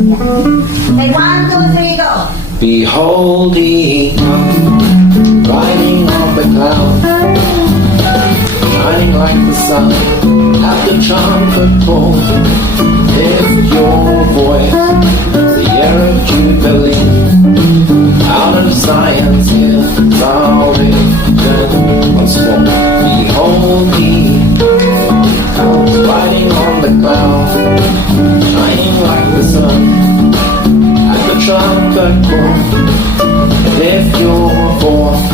Okay, 1, 2, 3, go. Behold, he comes, riding on the cloud, shining like the sun at the trumpet call. Lift your voice, the year of Jubilee, out of Zion's hill, salvation once more. Behold, he comes, riding on the cloud, shining like the sun at the trumpet call. Lift your voice,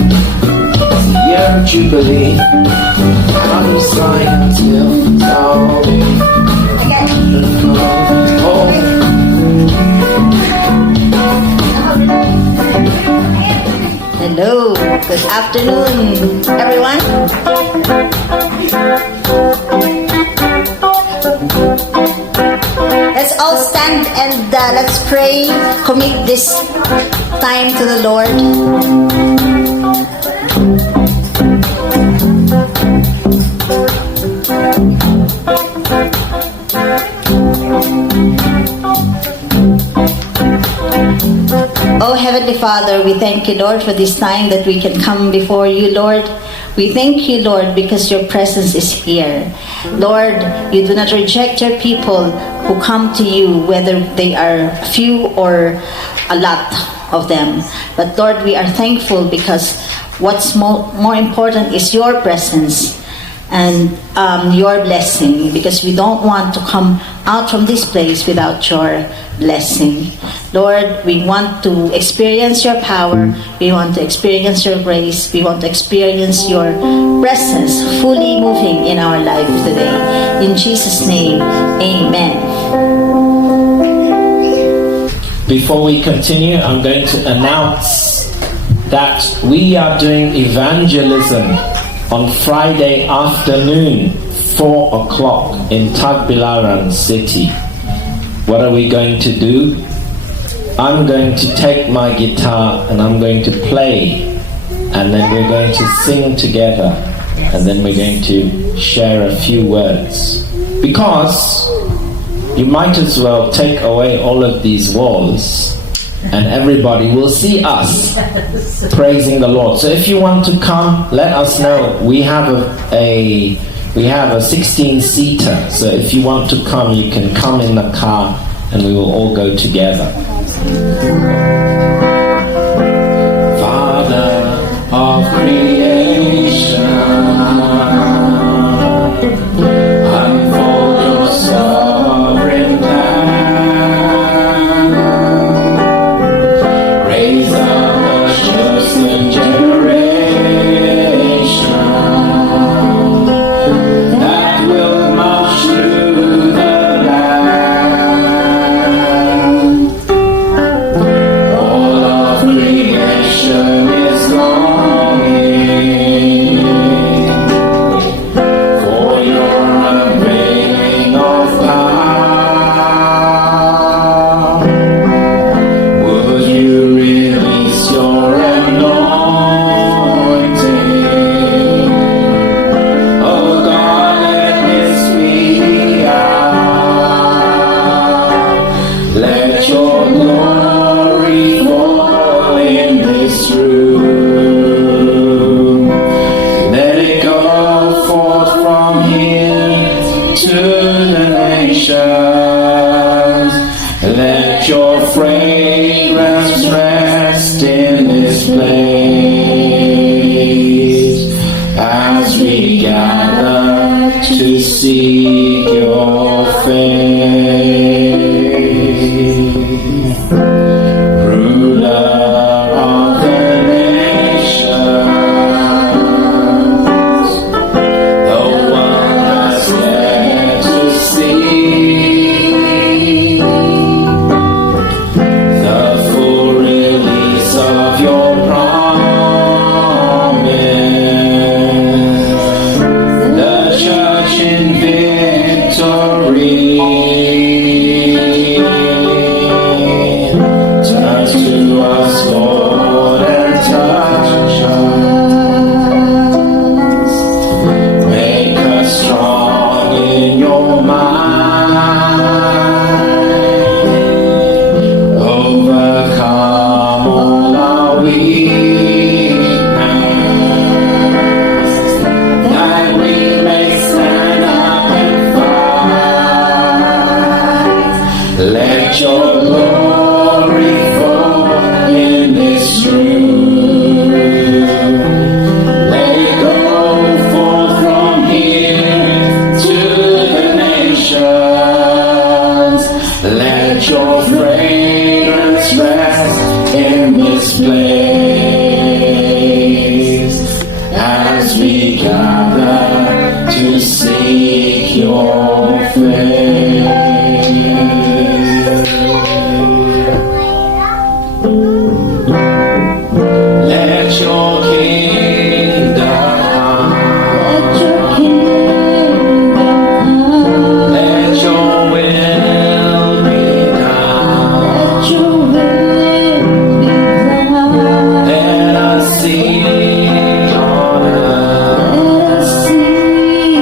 it's the year of Jubilee, out of Zion's hill, salvation comes home. Hello, good afternoon, everyone. Let's all stand and let's pray, commit this time to the Lord. Oh Heavenly Father, we thank you, Lord, for this time that we can come before you, Lord. We thank you, Lord, because your presence is here. Lord, you do not reject your people who come to you, whether they are few or a lot of them. But Lord, we are thankful because what's more important is your presence and your blessing, because we don't want to come out from this place without your blessing. Lord, we want to experience your power, we want to experience your grace, we want to experience your presence fully moving in our life today. In Jesus' name, amen. Before we continue, I'm going to announce that we are doing evangelism on Friday afternoon, 4 o'clock in Tagbilaran city. What are we going to do? I'm going to take my guitar and I'm going to play, and then we're going to sing together, and then we're going to share a few words. Because you might as well take away all of these walls and everybody will see us praising the Lord. So if you want to come, let us know. We have a 16-seater, so if you want to come, you can come in the car and we will all go together. Father of creation, unfold your sovereign plan. Raise up a chosen generation that will march through the land. All of creation is longing for your unveiling of power. Would you release your anointing? Oh God, let this be the hour. Let your glory fall in this room. Let it go forth from here to the nations. Let your fragrance rest in this place as we gather to seek your face. Ruler of the nations, the one that's yet to see the full release of your promise. The church in victory Let your glory fall in this room. Let it go forth from here to the nations. Let your fragrance rest in this place as we gather to seek your face. Let your kingdom come. Let your kingdom come. Let your will be done. Let your will be done. Let us see on earth Let us see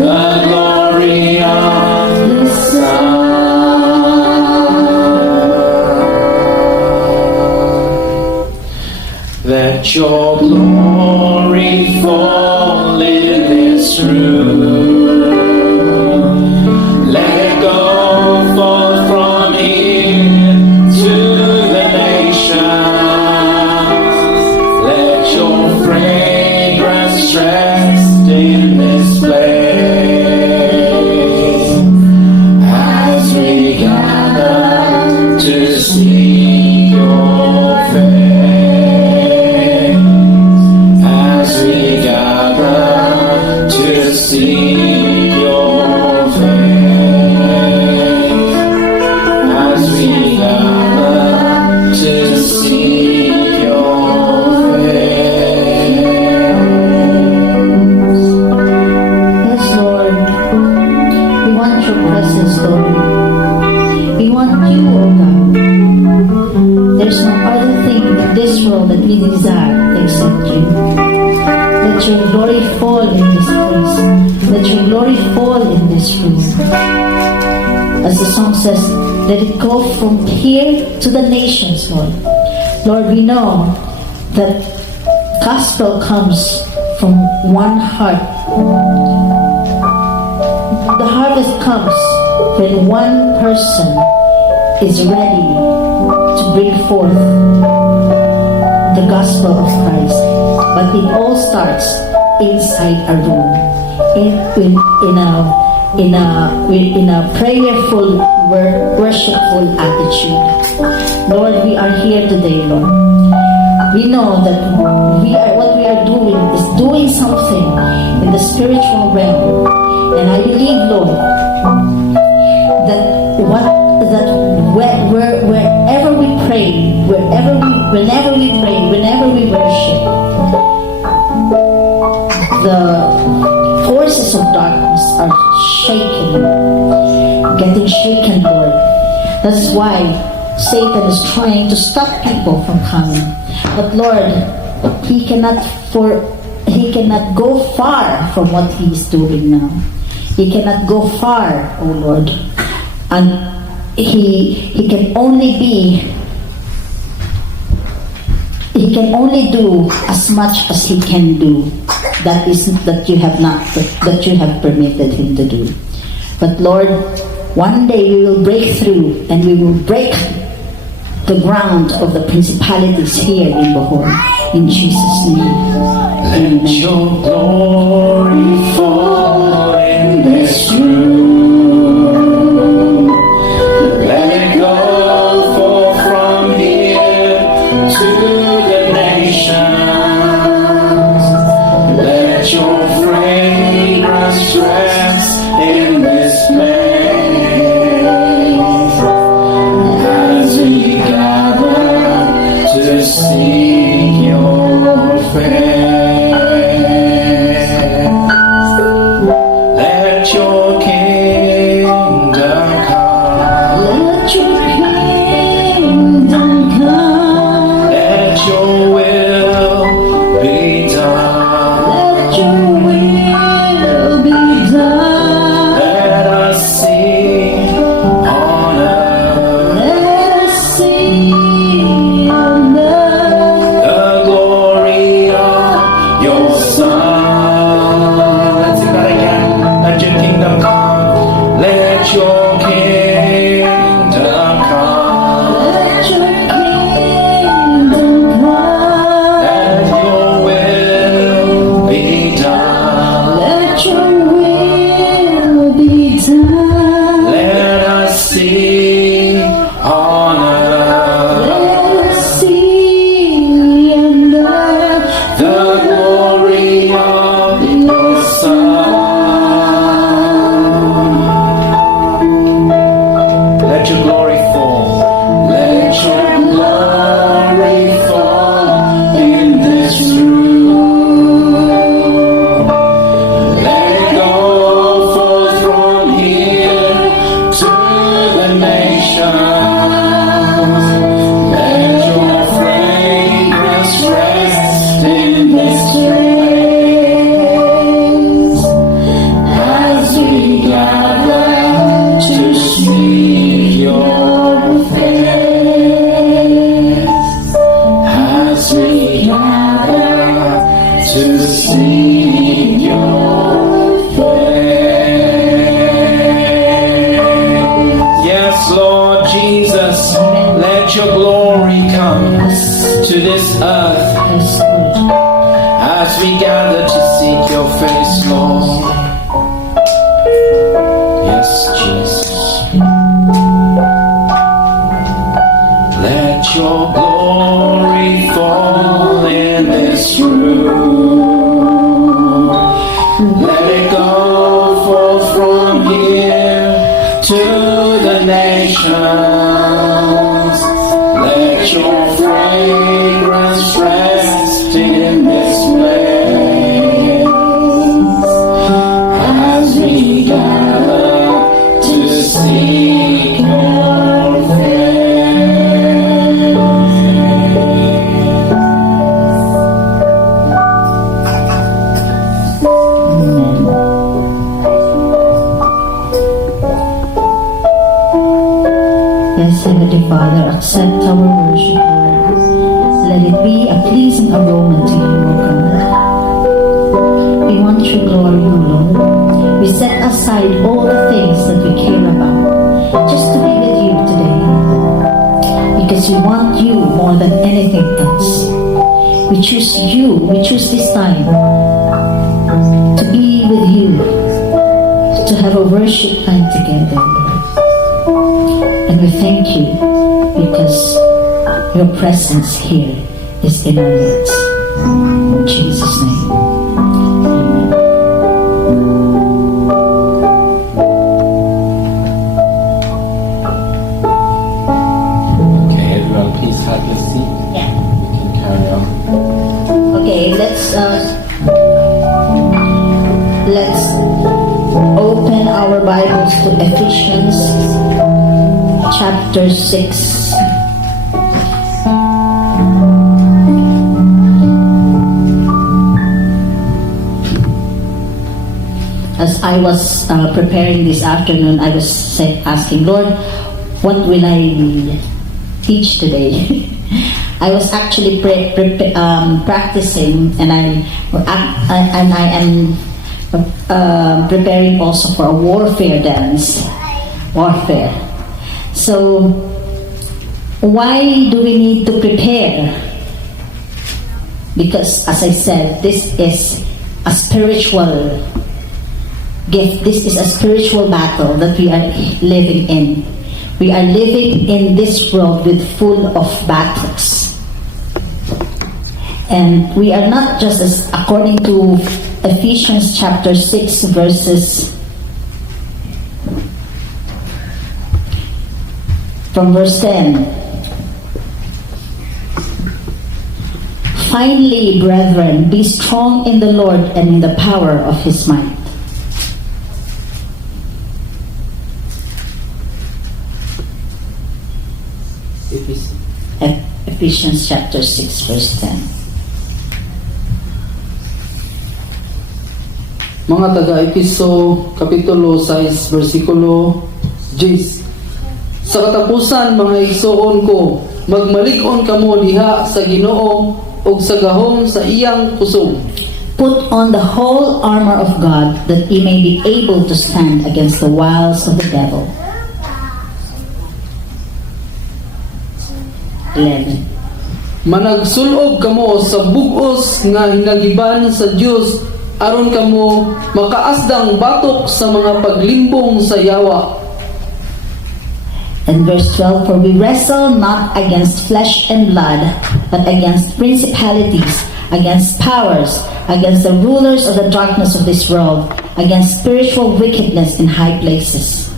the glory of the sun. Let your glory fall in this room. Let it go forth from here to the nations. Let your fragrance rest in this place as we gather to seek your face. As we gather to seek your face. As we gather to seek your face. Yes, Lord. We want your presence, Lord. We want you, O God. There's no other thing in this world that we desire except you. Let your glory fall in this place. Let your glory fall in this room. As the song says, let it go from here to the nations, Lord. Lord, we know that gospel comes from one heart. The harvest comes when one person is ready to bring forth the gospel of Christ. But it all starts inside a room, in a prayerful, worshipful attitude. Lord, we are here today, Lord. We know that what we are doing is doing something in the spiritual realm, and I believe, Lord, that wherever we pray, whenever we worship, the forces of darkness are getting shaken, Lord. That's why Satan is trying to stop people from coming. But Lord, he cannot go far from what he is doing now. He cannot go far, oh Lord. And he can only do as much as he can do. That you have permitted him to do. But Lord, one day we will break through and we will break the ground of the principalities here in Bohol. In Jesus' name. Let your glory fall in this room. Let it go forth from here to the nations. Let your fragrance rest in this place as we gather to seek your face. Let your glory fall. Let your glory fall in this room. Let it go forth from here to the nations. Let your fragrance rest in this place as we gather to seek your face. As we gather to seek your face. Yes, Lord Jesus, let your glory come to this earth as we gather to seek your face, Lord. Yes, Jesus. Let your glory fall in this room. Let it go forth from here to the nations. Let your fragrance rest in this place as we gather to seek your face. Yes, Heavenly Father, accept our worship, Lord. Let it be a pleasing aroma to you, O God. We want your glory, O Lord. We set aside all the things that we care about just to be with you today. Because we want you more than anything else. We choose you, we choose this time to be with you, to have a worship time together. And we thank you because your presence here is in our midst. In Jesus' name. Amen. Okay, everyone, please have your seat. Yeah. We can carry on. Okay, let's open our Bibles to Ephesians chapter 6. As I was preparing this afternoon, I was asking, Lord, what will I teach today? I was actually practicing, and I am preparing also for a warfare dance. Warfare. So, why do we need to prepare? Because, as I said, this is a spiritual gift. This is a spiritual battle that we are living in. We are living in this world with full of battles. And we are not just, as according to Ephesians chapter 6 verses from verse 10. Finally, brethren, be strong in the Lord and in the power of his might. Ephesians chapter 6 verse 10. Mga taga-Episo, Kapitulo 6, versikulo 10. Sa katapusan, mga igsoon ko, magmalig-on kamo diha sa Ginoo ug sa gahom sa iyang kusog. Put on the whole armor of God, that ye may be able to stand against the wiles of the devil. 11. Managsulob kamo sa bug-os nga hinagiban sa Dios aron kamo makaasdang batok sa mga paglimbong sa yawa. And verse 12, for we wrestle not against flesh and blood, but against principalities, against powers, against the rulers of the darkness of this world, against spiritual wickedness in high places.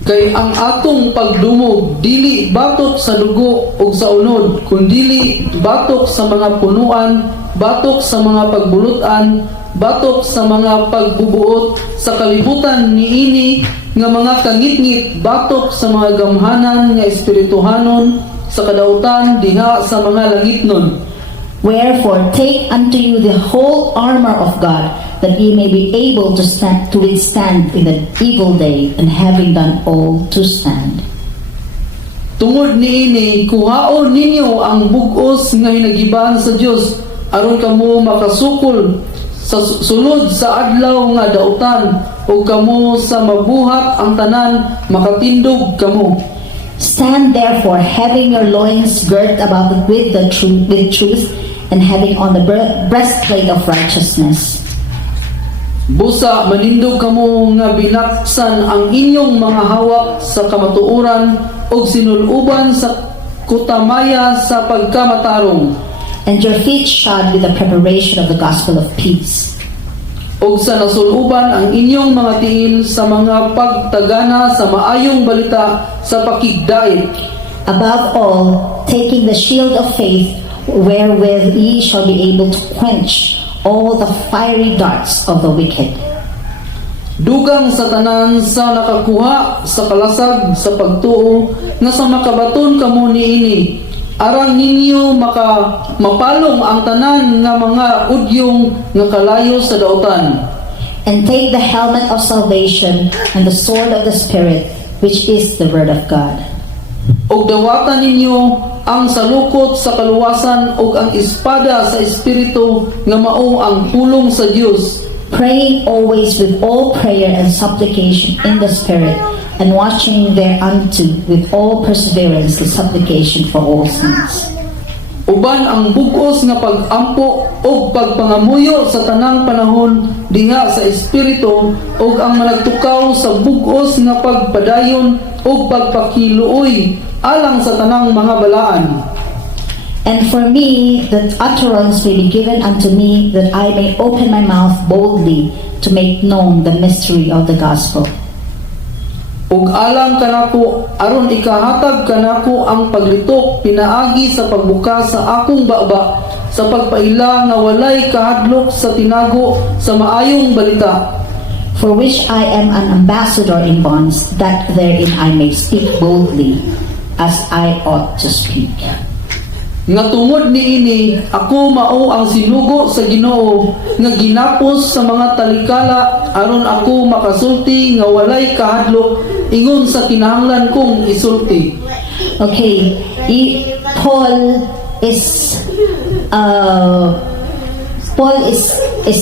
Kay ang atong pagdumog dili batok sa dugo o sa unod, kundili batok sa mga punuan, batok sa mga pagbulutan, batok sa mga pagbubuot sa kalibutan niini nga mga kangitngit, batok sa mga gamhanan nga espirituhanon sa kadautan diha sa mga langitnon. Wherefore, take unto you the whole armor of God, that ye may be able to withstand in the evil day, and having done all to stand. Tungod niini, kuhaon ninyo ang bug-os nga hinagiban sa Dios aron kamo makasukol sa sulod sa adlaw nga dautan, ug kamo sa mabuhat ang tanan makatindog kamo. Stand therefore, having your loins girt about with truth, and having on the breastplate of righteousness. Busa manindog kamo nga binaksan ang inyong mga hawak sa kamatuoran ug sinuluban sa kutamaya sa pagkamatarong, And your feet shod with the preparation of the gospel of peace. ug sa nasuluban ang inyong mga tiil sa mga pagtagana sa maayong balita sa pakigdait. Above all, taking the shield of faith, wherewith ye shall be able to quench all the fiery darts of the wicked. Dugang sa tanan sa nakakuha sa kalasag sa pagtuo nga sa makabaton kamo niini, aron ninyo mapalong ang tanan nga mga udyong nga kalayo sa dautan. And take the helmet of salvation and the sword of the Spirit, which is the word of God. Og dawatan ninyo ang salukot sa kaluwasan og ang espada sa Espiritu nga mao ang pulong sa Dios, Praying always with all prayer and supplication in the Spirit, and watching thereunto with all perseverance the supplication for all saints. uban ang bug-os nga pag-ampo og pagpangamuyo sa tanang panahon diha sa Espiritu, og ang managtukaw sa bug-os nga pagpadayon og pagpakiluoy alang sa tanang mga balaan. And for me, that utterance may be given unto me, that I may open my mouth boldly to make known the mystery of the gospel. Ug alang kanako aron ikahatag kanako ang paglitok pinaagi sa pagbukas sa akong baba sa pagpaila nga walay kahadlok sa tinago sa maayong balita, For which I am an ambassador in bonds, that therein I may speak boldly, as I ought to speak. nga tungod niini ako mao ang sinugo sa Ginoo nga ginapos sa mga talikala aron ako makasulti nga walay kahadlok ingon sa kinahanglan kong isulti. Okay, Paul is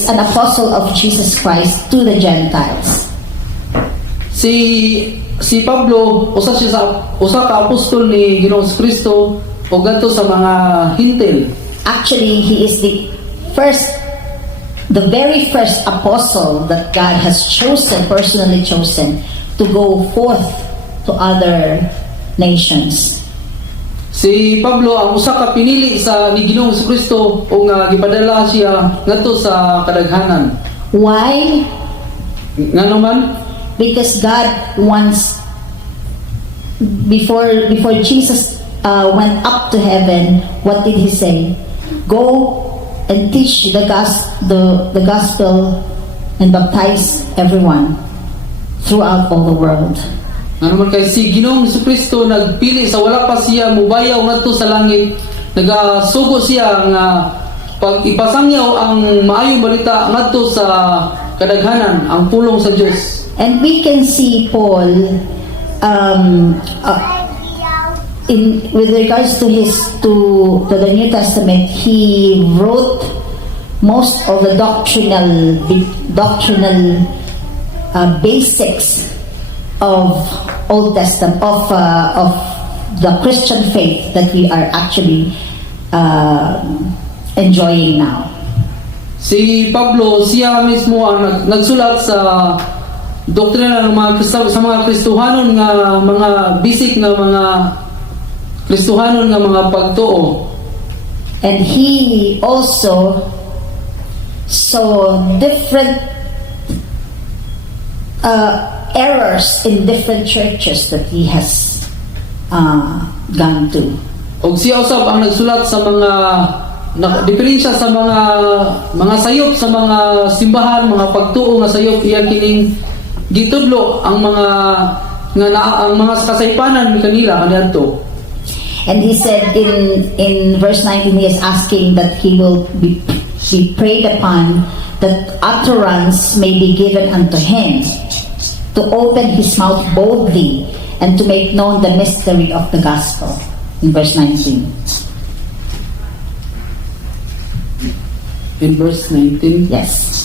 an apostle of Jesus Christ to the Gentiles. Si Pablo usa ka apostol ni Ginoong Kristo o gato sa mga hintil. Actually, he is the very first apostle that God has personally chosen to go forth to other nations. Si Pablo ang usa ka pinili sa ni Ginoong Kristo o nga gipadala siya ngadto sa kadaghanan. Why? Ngano man? Because God wants, before Jesus went up to heaven, what did he say? Go and teach the gospel and baptize everyone throughout all the world. Ngano man kay si Ginoong Kristo nagpili sa wala pa siya mubayaw ngadto sa langit, nagasugo siya nga pag ipasangyaw ang maayong balita ngadto sa kadaghanan ang pulong sa Dios. And we can see Paul with regards to the New Testament, he wrote most of the doctrinal basics of Old Testament of the Christian faith that we are actually enjoying now. Si Pablo siya mismo ang nagsulat sa doktrina ng mga Kristohanon nga mga basic nga mga Kristohanon nga mga pagtuo. And he also saw different errors in different churches that he has gone to. Og siya usab ang nagsulat sa mga diferensya sa mga sayop sa mga simbahan, mga pagtuo nga sayop iya kining gitudlo ang ang mga kasaypanan kanila kaniadto. And he said in verse 19, he is asking that he will be prayed upon, that utterance may be given unto him, to open his mouth boldly, and to make known the mystery of the gospel. In verse 19. In verse 19. Yes.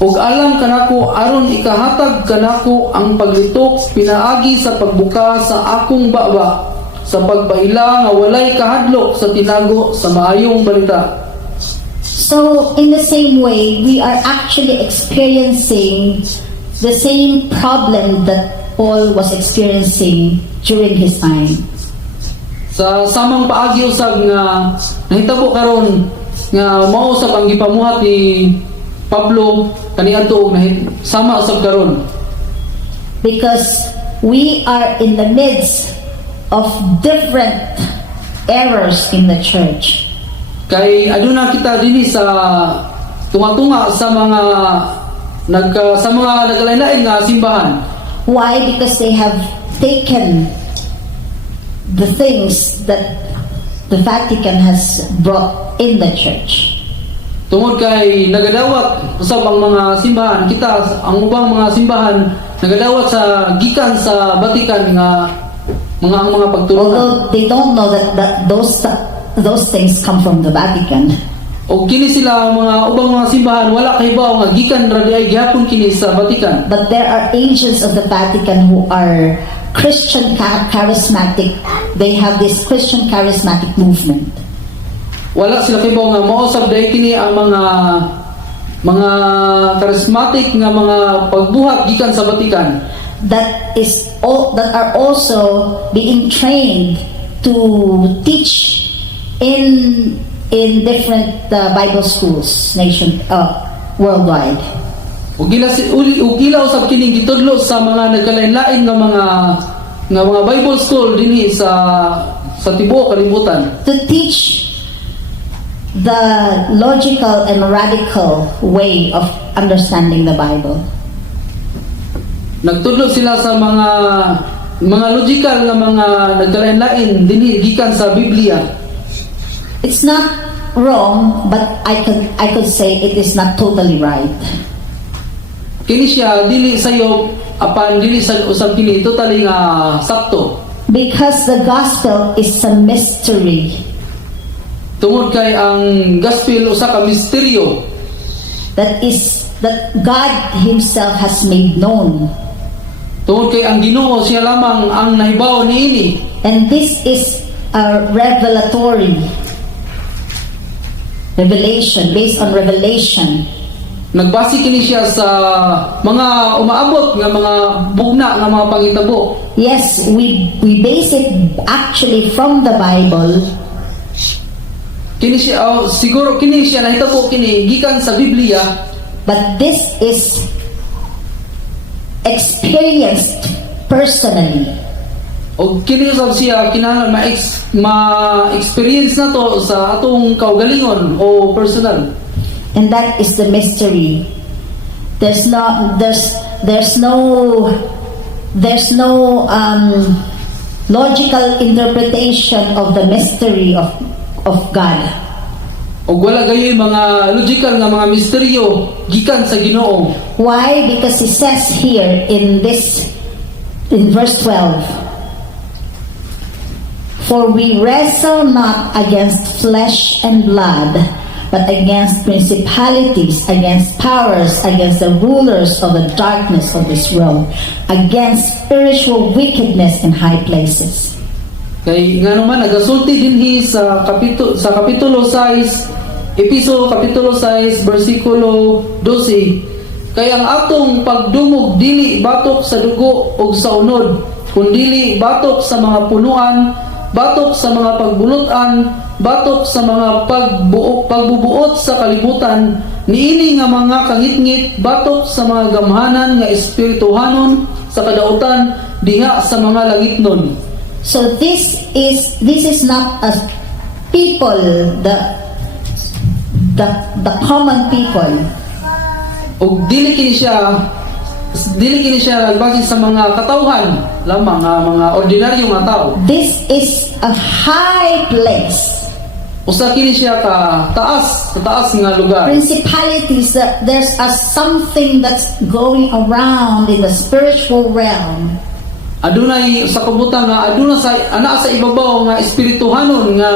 Og alam kanako aron ikahatag kanako ang paglitok pinaagi sa pagbuka sa akong baba, sa pagpaila nga walay kahadlok sa tinago sa maayong balita. So, in the same way, we are actually experiencing the same problem that Paul was experiencing during his time. Sa samang paagi usab nga nahitabo karon nga mao usab ang gipamuhat ni Pablo kaniadto og sama usab karon. Because we are in the midst of different errors in the church. Kay aduna kita dinhi sa tunga-tunga sa mga nagkalain-lain nga simbahan. Why? Because they have taken the things that the Vatican has brought in the church. Tungod kay nagadawat usab ang mga simbahan, kita ang ubang mga simbahan nagadawat sa gikan sa Vatican nga ang mga pagtulungan. Although they don't know that those things come from the Vatican. O kini sila mga ubang mga simbahan wala kahibaw nga gikan ra diay gihapon kini sa Vatican. But there are agents of the Vatican who are Christian charismatic. They have this Christian charismatic movement. Wala sila kahibaw nga mausab dai kini ang mga charismatic nga mga pagbuhat gikan sa Vatican. That are also being trained to teach in different Bible schools worldwide. Ugila usab kini gitudlo sa mga nagkalain-lain nga mga Bible school dinhi sa tibuok kalibutan. To teach the logical and radical way of understanding the Bible. Nagtudlo sila sa mga logical nga mga nagkalain-lain dinhi gikan sa Biblia. It's not wrong, but I could say it is not totally right. Kini siya dili sayo apan dili sa usab kini totally nga sakto. Because the gospel is a mystery. Tungod kay ang gospel usa ka misteryo That God Himself has made known. tungod kay ang Ginoo siya lamang ang nahibaw niini. And this is a revelation based on revelation. Nagbase kini siya sa mga umaabot nga mga bugna nga mga pangitabo. Yes, we base it actually from the Bible. Kini siya siguro kini siya nahitabo kini gikan sa Biblia, But this is experienced personally. o kini usab siya kinahanglan ma-experience nato sa atong kaugalingon o personal. And that is the mystery. There's no logical interpretation of the mystery of God. O wala gayoy mga logical nga mga misteryo gikan sa Ginoo. Why? Because He says here in verse 12, "For we wrestle not against flesh and blood, but against principalities, against powers, against the rulers of the darkness of this world, against spiritual wickedness in high places." Kay ngano man nagasulti dinhi sa kapitulo 6, Episo kapitulo 6 bersikulo 12, kay ang atong pagdumog dili batok sa dugo ug sa unod, kundi batok sa mga punuan, batok sa mga pagbulutan, batok sa mga pagbubuot sa kalibutan, niini nga mga kangitngit, batok sa mga gamhanan nga espirituhanon sa kadautan diha sa mga langitnon. So this is not a people, the common people. Ug dili kini siya base sa mga katawhan lamang, mga ordinaryong nga tao. This is a high place. Usa kini siya ka taas nga lugar. Principalities, that there's something that's going around in the spiritual realm. Adunay sa kabutang nga aduna sa sa ibabaw nga espirituhanon nga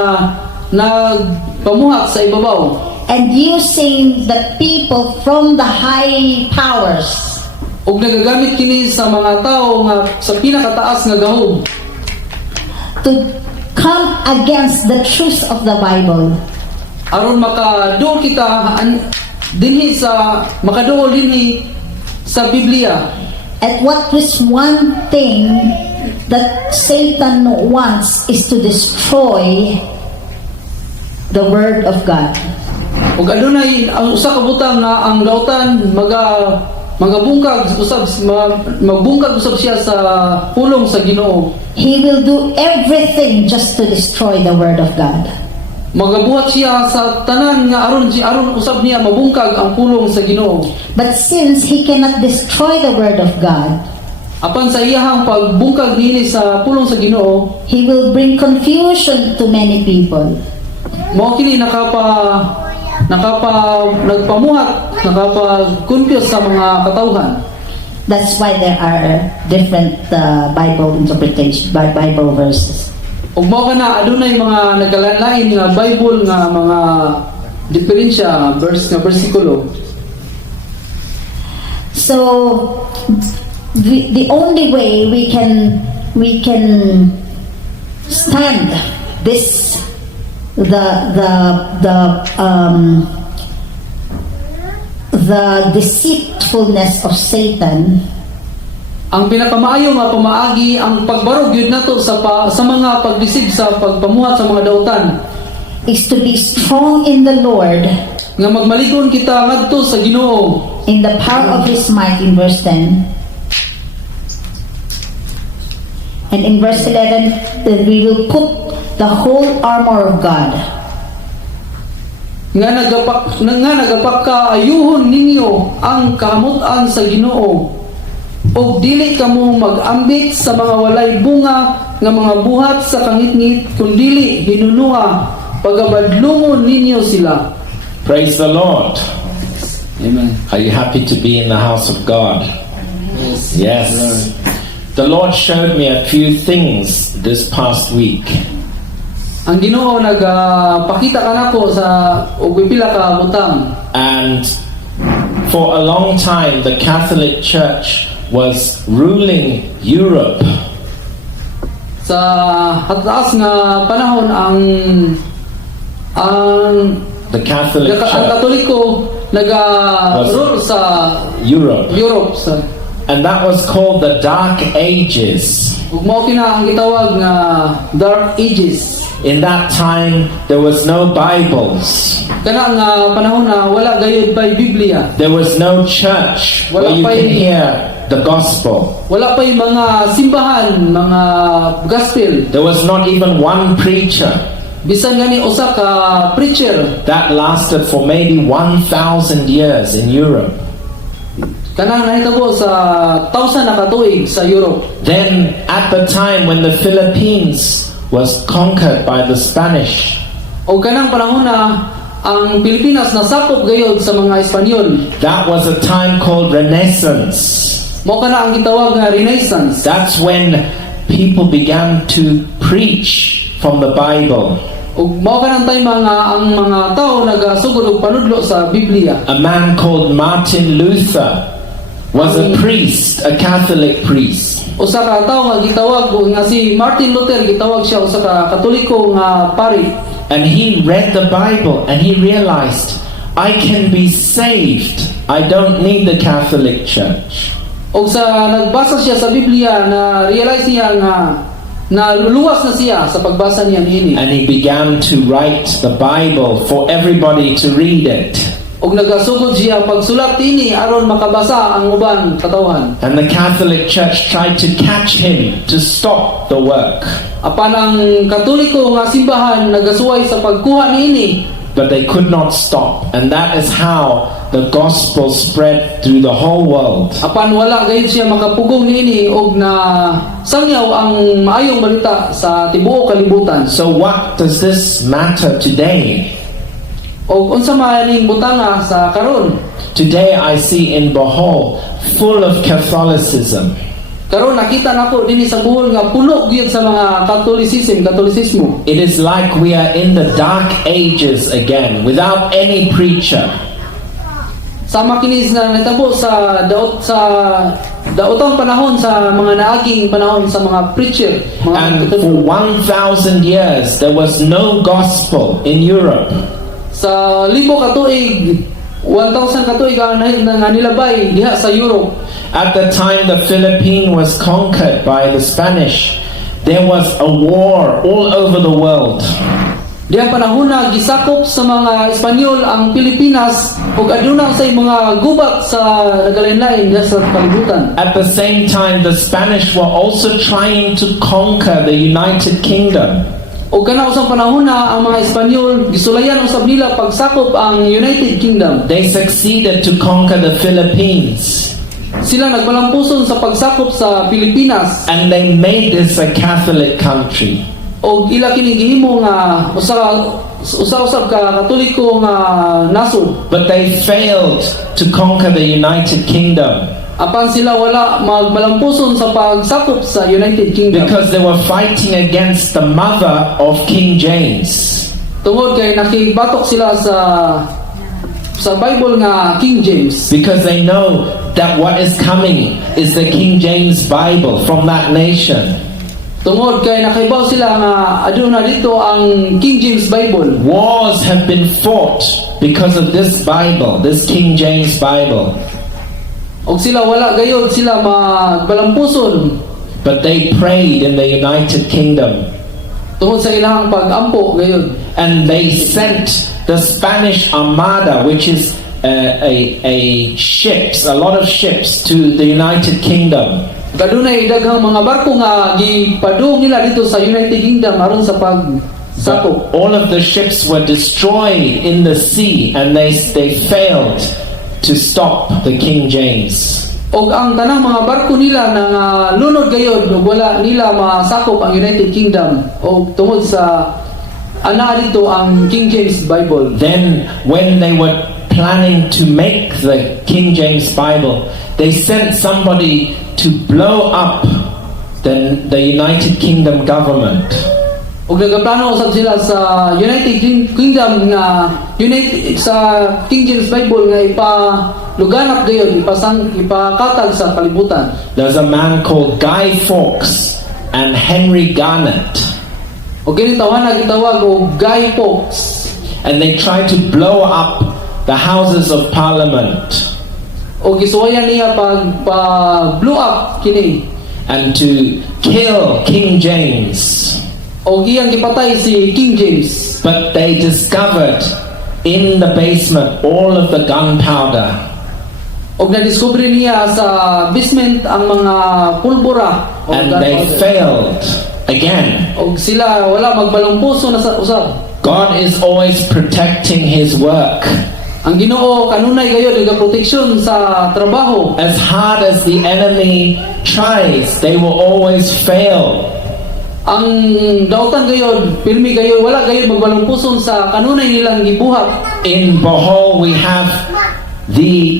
nagpamuhat sa ibabaw. And using the people from the high powers Ug nagagamit kini sa mga tao nga sa pinakataas nga gahom to come against the truth of the Bible. aron makaduol kita dinhi sa Biblia. And what is one thing that Satan wants is to destroy the Word of God. Ug adunay ang usa ka butang nga ang dautan magabungkag magbungkag usab siya sa pulong sa Ginoo. He will do everything just to destroy the Word of God. Magabuhat siya sa tanan nga aron usab niya mabungkag ang pulong sa Ginoo. But since he cannot destroy the Word of God, Apan sa iyahang pagbungkag niini sa pulong sa Ginoo, he will bring confusion to many people. mao kini nagpa-confuse sa mga katawhan. That's why there are different Bible interpretation, Bible verses. Ug mao kana adunay mga nagkalanlain nga Bible nga mga diferensya bersikulo. So the only way we can stand this the deceitfulness of Satan Ang pinakamaayo nga pamaagi ang pagbarog yun nato sa mga pagdisig sa pagpamuhat sa mga dautan is to be strong in the Lord, nga magmalikon kita ngadto sa Ginoo in the power of His might, in verse 10. And in verse 11, that we will put the whole armor of God. nga nagapakaayuhon ninyo ang kahamutan sa Ginoo ug dili kamo mag-ambit sa mga walay bunga nga mga buhat sa kangitngit kundi hinunuha pagabadlungon ninyo sila. Praise the Lord. Amen. Are you happy to be in the house of God? Yes. The Lord showed me a few things this past week. Ang Ginoo nagpakita kanako sa og pipila ka butang. And for a long time, the Catholic Church was ruling Europe. Sa hataas nga panahon ang The Catholic ang Church, Katoliko rule sa Europe. Europe sa And that was called the Dark Ages. ug mao kina ang gitawag nga Dark Ages. In that time, there was no Bibles. Kana nga panahon na wala gayud pay Biblia. There was no church where you can hear the gospel. Wala pay mga simbahan, mga gospel. There was not even one preacher. Bisan gani usa ka preacher. That lasted for maybe 1,000 years in Europe. Kanang nahitabo sa 1,000 na katuig sa Europe. Then, at the time when the Philippines was conquered by the Spanish, O kanang panahon na ang Pilipinas nasakop gayod sa mga Espanyol. that was a time called Renaissance. Mao kana ang gitawag nga Renaissance. That's when people began to preach from the Bible. Ug mao kanang time nga ang mga tao nagasugod og panudlo sa Biblia. A man called Martin Luther was a priest, a Catholic priest. Usa ka tawo nga gitawag nga si Martin Luther, gitawag siya usa ka Katoliko nga pari. And he read the Bible and he realized, I can be saved. I don't need the Catholic Church. Og sa nagbasa siya sa Biblia na realize niya nga na luwas na siya sa pagbasa niya niini. And he began to write the Bible for everybody to read it. Og nagasugod siya pagsulat ini aron makabasa ang uban katawhan. And the Catholic Church tried to catch him to stop the work. Apan ang Katoliko nga simbahan nagasuway sa pagkuha niini, But they could not stop. And that is how the gospel spread through the whole world. apan wala gayud siya makapugong niini og na sangyaw ang maayong balita sa tibuok kalibutan. So what does this matter today? Og unsa man ning butanga sa karon? Today I see in Bohol full of Catholicism. Karon nakita nako dinhi sa Bohol nga puno gyud sa mga Katolisismo. It is like we are in the dark ages again, without any preacher. Sama kini na natabo sa daotang panahon sa mga naaging panahon sa mga preacher. And for 1,000 years there was no gospel in Europe. Sa libo ka tuig, 1,000 ka tuig ang nilabay diha sa Europe. At the time the Philippines was conquered by the Spanish, there was a war all over the world. Diha panahona gisakop sa mga Espanyol ang Pilipinas ug aduna say mga gubat sa nagalain-lain diha sa kalibutan. At the same time, the Spanish were also trying to conquer the United Kingdom. O kana usang panahona ang mga Espanyol gisulayan usab nila pagsakop ang United Kingdom. They succeeded to conquer the Philippines. Sila nagmalampuson sa pagsakop sa Pilipinas And they made this a Catholic country. o ila kini gihimo nga usa-usab ka Katoliko nga nasod. But they failed to conquer the United Kingdom Apan sila wala magmalampuson sa pagsakop sa United Kingdom. because they were fighting against the mother of King James. Tungod kay nakibatok sila sa Bible nga King James. Because they know that what is coming is the King James Bible from that nation. Tungod kay nakaibaw sila nga aduna dito ang King James Bible. Wars have been fought because of this Bible, this King James Bible. Og sila wala gayod sila magbalampuson But they prayed in the United Kingdom. tungod sa ilang pag-ampo gayod. And they sent the Spanish Armada, which is a ships, a lot of ships to the United Kingdom. Kadunay daghang mga barko nga gipadung nila dito sa United Kingdom aron sa pagsakop. But all of the ships were destroyed in the sea, and they failed to stop the King James. Og ang tanang mga barko nila na lunod gayod ug wala nila masakop ang United Kingdom og tungod sa ana dito ang King James Bible. Then, when they were planning to make the King James Bible, they sent somebody to blow up the United Kingdom government. Og nagaplano usab sila sa United Kingdom nga sa King James Bible nga ipaluganap gayod ipakatag sa kalibutan. There's a man called Guy Fawkes and Henry Garnet, Og kini tawanan gitawag og Guy Fawkes. and they tried to blow up the Houses of Parliament Og gisuwayan niya pag blow up kini. and to kill King James. Og iyang gipatay si King James. But they discovered in the basement all of the gunpowder. Og nadiskubre niya sa basement ang mga pulbura o And they gunpowder. failed again. Og sila wala magbalangpuso na sa usab. God is always protecting His work. Ang Ginoo kanunay gayud nagaproteksyon sa trabaho. As hard as the enemy tries, they will always fail. Ang dautan gayud, pirmi gayud, wala gayud magbalangpuson sa kanunay nilang gibuhat. In Bohol, we have the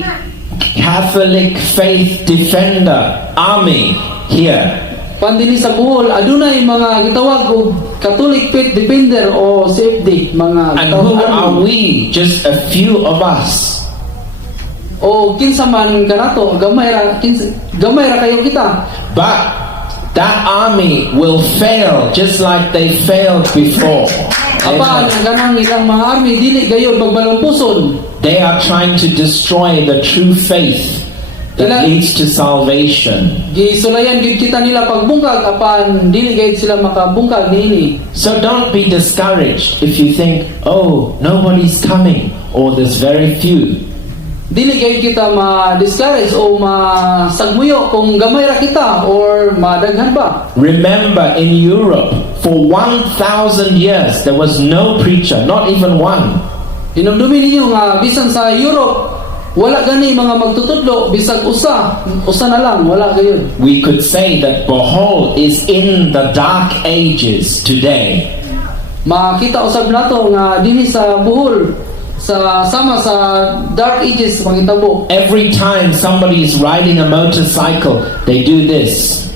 Catholic Faith Defender Army here. Pandini sa Bohol, adunay mga gitawag og Catholic Faith Defender o CFD, mga And who gitawag are army. we? Just a few of us. O kinsa man kanato, gamay ra kayo kita. But that army will fail just like they failed before. Apan ang ganang ilang mga army dili gayud magbalangpuson. They are trying to destroy the true faith that leads to salvation. Gisulayan gid kita nila pagbungkag apan dili gayud sila makabungkag niini. So don't be discouraged if you think, oh, nobody's coming, or there's very few. Dili gayud kita ma-discourage o masagmuyo kung gamay ra kita or madaghan pa. Remember, in Europe, for 1,000 years, there was no preacher, not even one. Hinumdumi ninyo nga bisan sa Europe wala gani mga magtutudlo bisag usa na lang wala gayud. We could say that Bohol is in the dark ages today. Makita usab nato nga dinhi sa Bohol sa sama sa dark ages pangitabo. Every time somebody is riding a motorcycle, they do this.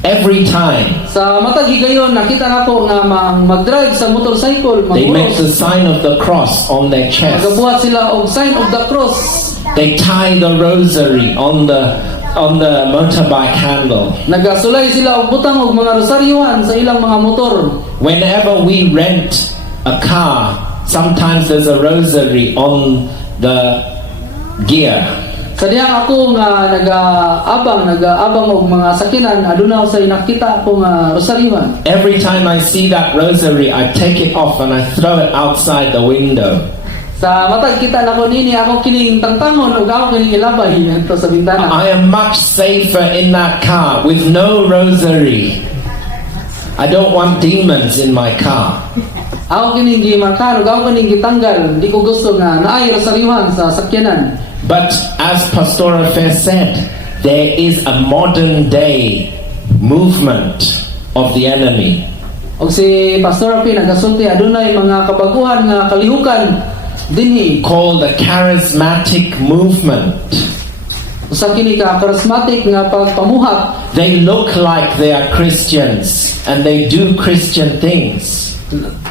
Every time. Sa matag higayon nakita nako nga mag-drive sa motorcycle, They make the magburos. sign of the cross on their chest. Magabuhat sila og sign of the cross. They tie the rosary on the motorbike handle. Nagasulay sila og butang og mga rosaryohan sa ilang mga motor. Whenever we rent a car, sometimes there's a rosary on the gear. Sa diyang ako nga nagaabang og mga sakinan aduna usay nakita ako nga rosaryohan. Every time I see that rosary, I take it off and I throw it outside the window. Sa matag kita nako nini ako kining tangtangon ug ako kining ilabay adto sa bintana. I am much safer in that car with no rosary. I don't want demons in my car. Ako kining gimarkan ug ako kining gitanggal. Di ko gusto nga naay rosaryohan sa sakyanan. But as Pastor Affair said, there is a modern day movement of the enemy. Og si Pastor Api nagasulti adunay mga kabaguhan nga kalihukan dinhi. Called the charismatic movement. Usa kini ka charismatic nga pagpamuhat. They look like they are Christians and they do Christian things.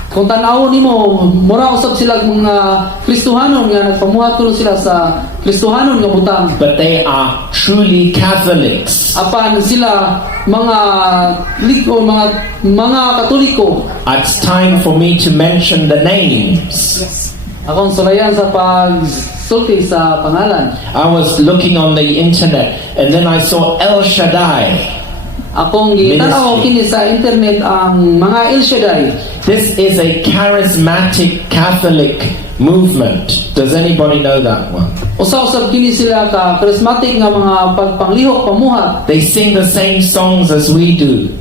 Kung tan-awon nimo mura usab sila mga Kristohanon nga nagpamuhat kuno sila sa Kristohanon nga butang. But they are truly Catholics. Apan sila mga ligo mga Katoliko. It's time for me to mention the names. Akong sulayan sa pagsulti sa pangalan. I was looking on the internet and then I saw El Shaddai. Akong gitanaw kini sa internet ang mga El Shaddai. This is a charismatic Catholic movement. Does anybody know that one? Usa-usab kini sila ka charismatic nga mga pagpanglihok pamuhat. They sing the same songs as we do.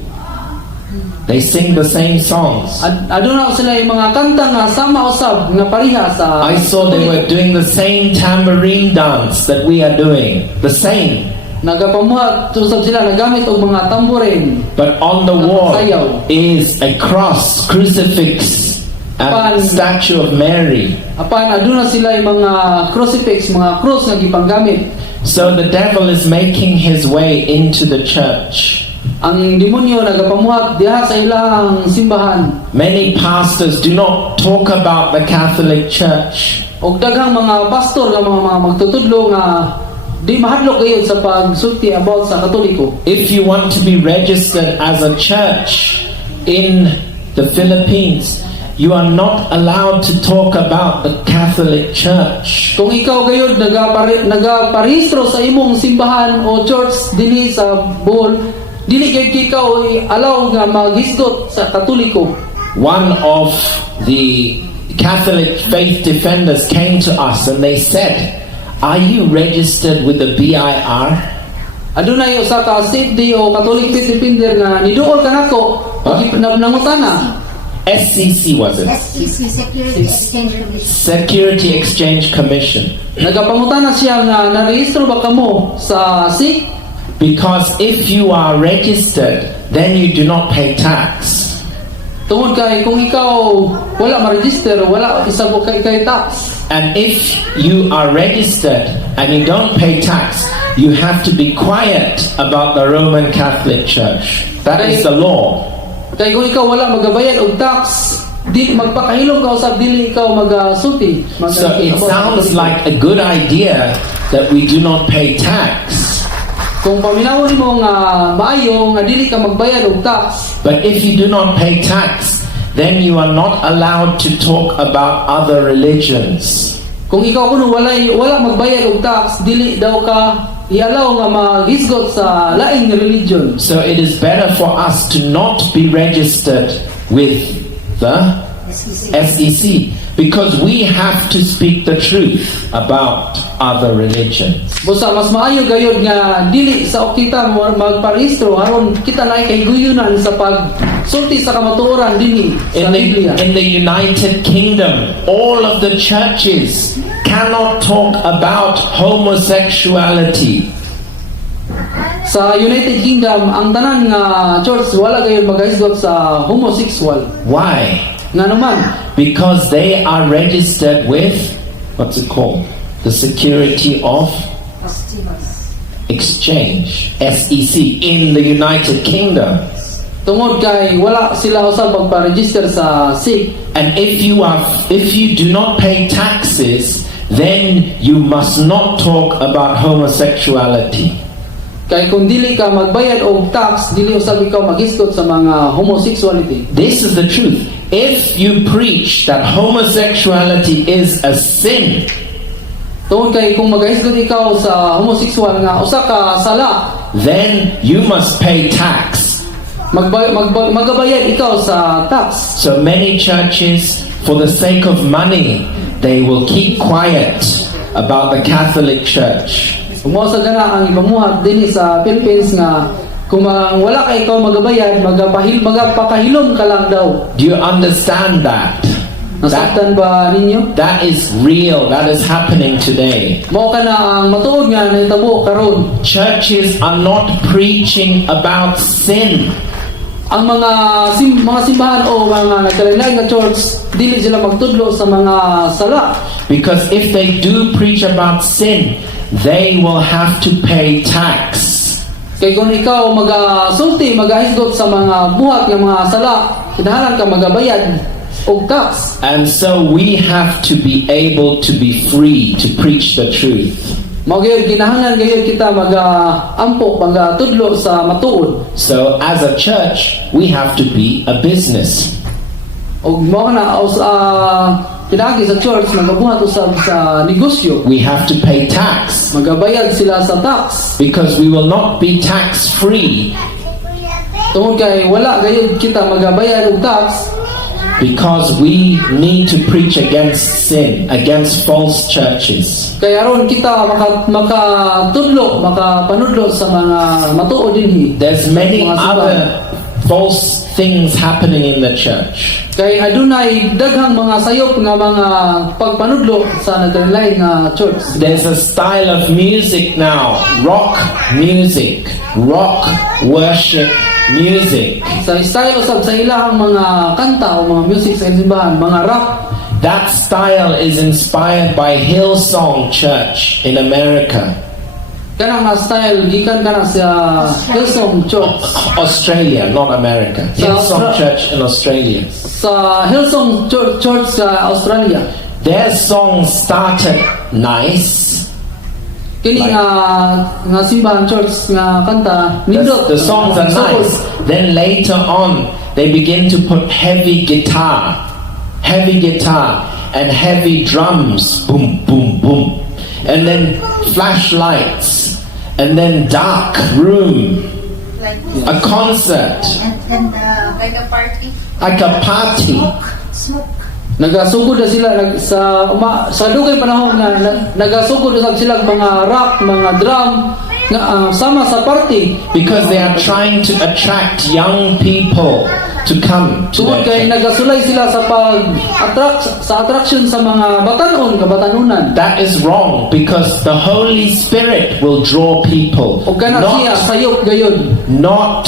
They sing the same songs. Aduna sila yung mga kanta nga sama usab nga pareha sa I saw they were doing the same tambourine dance that we are doing. The same. nagapamuhat usab sila nagamit og mga tamborin. But on the wall Sayaw. is a cross, crucifix, and statue of Mary. Apan aduna sila yung mga crucifix, mga cross nga gipanggamit. So the devil is making his way into the church. Ang demonyo nagapamuhat diha sa ilang simbahan. Many pastors do not talk about the Catholic Church. Og daghang mga pastor nga mga magtutudlo nga di mahadlok gayud sa pagsulti about sa Katoliko. If you want to be registered as a church in the Philippines, you are not allowed to talk about the Catholic Church. Kung ikaw gayud nagaparehistro sa imong simbahan o church dinhi sa Bohol, dili gayud ikaw allow nga maghisgot sa Katoliko. One of the Catholic faith defenders came to us and they said, "Are you registered with the BIR?" Adunay usa ka city o Catholic faith defender nga niduol kanako nangutana. SCC was it? SEC, Security Exchange Commission. Security Exchange Commission. Nagapangutana siya nga narehistro ba kamo sa SIC? Because if you are registered, then you do not pay tax. Tungod kay kung ikaw wala ma-register, wala isabot kay tax. And if you are registered and you don't pay tax, you have to be quiet about the Roman Catholic Church. That is the law. Kay kung ikaw wala magabayad og tax, di magpakahilom ka usab dili ikaw magasulti. So it sounds like a good idea that we do not pay tax. Kung paminawon mo nga maayo nga dili ka magbayad og tax, But if you do not pay tax, then you are not allowed to talk about other religions. kung ikaw kuno wala magbayad og tax, dili daw ka ialaw nga maghisgot sa laing religion. So it is better for us to not be registered with the SEC because we have to speak the truth about other religions. Busa mas maayo gayud nga dili sa kita magparehistro aron kita naay kay guyunan sa pagsulti sa kamatuoran dinhi sa Biblia. In the United Kingdom, all of the churches cannot talk about homosexuality. Sa United Kingdom, ang tanan nga church wala gayud maghisgot sa homosexual. Why? Nga naman, Because they are registered with, what's it called? The Security of Exchange, SEC, in the United Kingdom. tungod kay wala sila usab pagpa-register sa SIC. And if you do not pay taxes, then you must not talk about homosexuality. Kay kung dili ka magbayad og tax, dili usab ikaw maghisgot sa mga homosexuality. This is the truth. If you preach that homosexuality is a sin, Tungod kay kung maghisgot ikaw sa homosexual nga usa ka sala, then you must pay tax. magabayad ikaw sa tax. So many churches, for the sake of money, they will keep quiet about the Catholic Church. Sumo sa gana ang ibamuhat dinhi sa Philippines nga kung wala ka ikaw magabayad, magapakahilom ka lang daw. Do you understand that? Nasaktan ba ninyo? That is real. That is happening today. Mao ka na ang matuod nga nahitabo karon. Churches are not preaching about sin. Ang mga simbahan o mga nagkalain nga church, dili sila magtudlo sa mga sala. Because if they do preach about sin, they will have to pay tax. Kay kung ikaw magasulti, magahisgot sa mga buhat nga mga sala, kinahanglan ka magabayad og tax. And so we have to be able to be free to preach the truth. Mao gyud kinahanglan gayud kita maga-ampo, magatudlo sa matuod. So as a church, we have to be a business. Og mao na pinagi sa church magabuhat usab sa negosyo. We have to pay tax Magabayad sila sa tax. because we will not be tax free Tungod kay wala gayud kita magabayad og tax, because we need to preach against sin, against false churches. kay aron kita makatudlo, makapanudlo sa mga matuod dinhi. There's many Mga simbahan. other false things happening in the church. Kay adunay daghang mga sayop nga mga pagpanudlo sa nagkalain nga church. There's a style of music now, rock music, rock worship music. Sa style usab sa ilahang mga kanta o mga music sa simbahan, mga rap. That style is inspired by Hillsong Church in America, Kana nga style gikan kana sa Hillsong Church. Australia, not America. Hillsong Church in Australia. Sa Hillsong Church sa Australia. Their songs started nice. Kini nga simbahan church nga kanta nindot. The songs are nice. Then later on, they begin to put heavy guitar, and heavy drums, boom, boom, boom, and then flashlights, and then dark room, Like a concert, and like a party. like a party. Smoke. Nagasugod na sila sa dugay panahon nga nagasugod na sila mga rock, mga drum nga sama sa party. Because they are trying to attract young people to come to Tungod their kay church. nagasulay sila sa attraction sa mga kabatanunan. That is wrong, because the Holy Spirit will draw people, O kana siya sayop gayon. not